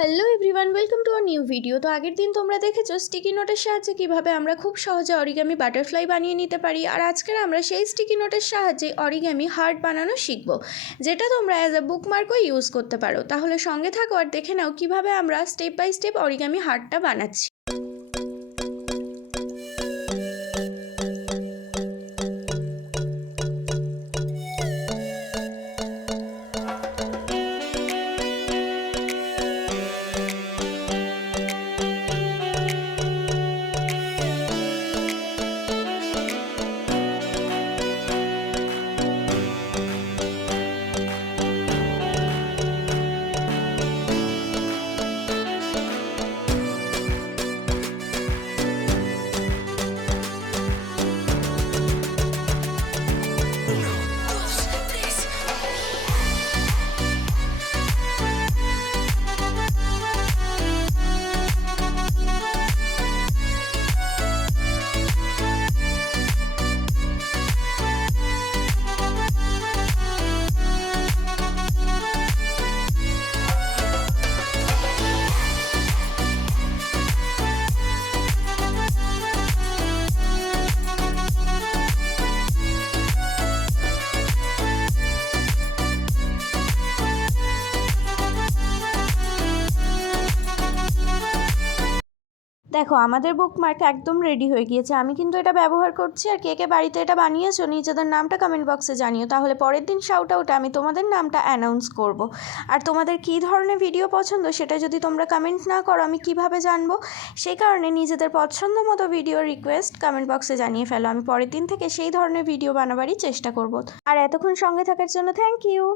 Hello everyone, welcome to a new video. তো আগের দিন তোমরা দেখেছো স্টিকি নোটের সাহায্যে কীভাবে আমরা খুব সহজে অরিগামি বাটারফ্লাই বানিয়ে নিতে পারি। আর আজকের আমরা সেই স্টিকি নোটের সাহায্যে অরিগামি হার্ট বানানো শিখবো, যেটা তোমরা অ্যাজ আ বুকমার্কও ইউজ করতে পারো। তাহলে সঙ্গে থাকো আর দেখে নাও কীভাবে আমরা স্টেপ বাই স্টেপ অরিগামি হার্টটা বানাচ্ছি। দেখো আমাদের বুকমার্ক একদম রেডি হয়ে গিয়েছে। আমি কিন্তু এটা ব্যবহার করছি। আর কে কে বাড়িতে এটা বানিয়েছো নিজেদের নামটা কমেন্ট বক্সে জানিও, তাহলে পরের দিন শাউট আউটে আমি তোমাদের নামটা অ্যানাউন্স করব। আর তোমাদের কী ধরনের ভিডিও পছন্দ সেটা যদি তোমরা কমেন্ট না করো আমি কিভাবে জানবো? সেই কারণে নিজেদের পছন্দ মতো ভিডিও রিকোয়েস্ট কমেন্ট বক্সে জানিয়ে ফেলো। আমি পরের দিন থেকে সেই ধরনের ভিডিও বানাবারই চেষ্টা করব। আর এতক্ষণ সঙ্গে থাকার জন্য থ্যাংক ইউ।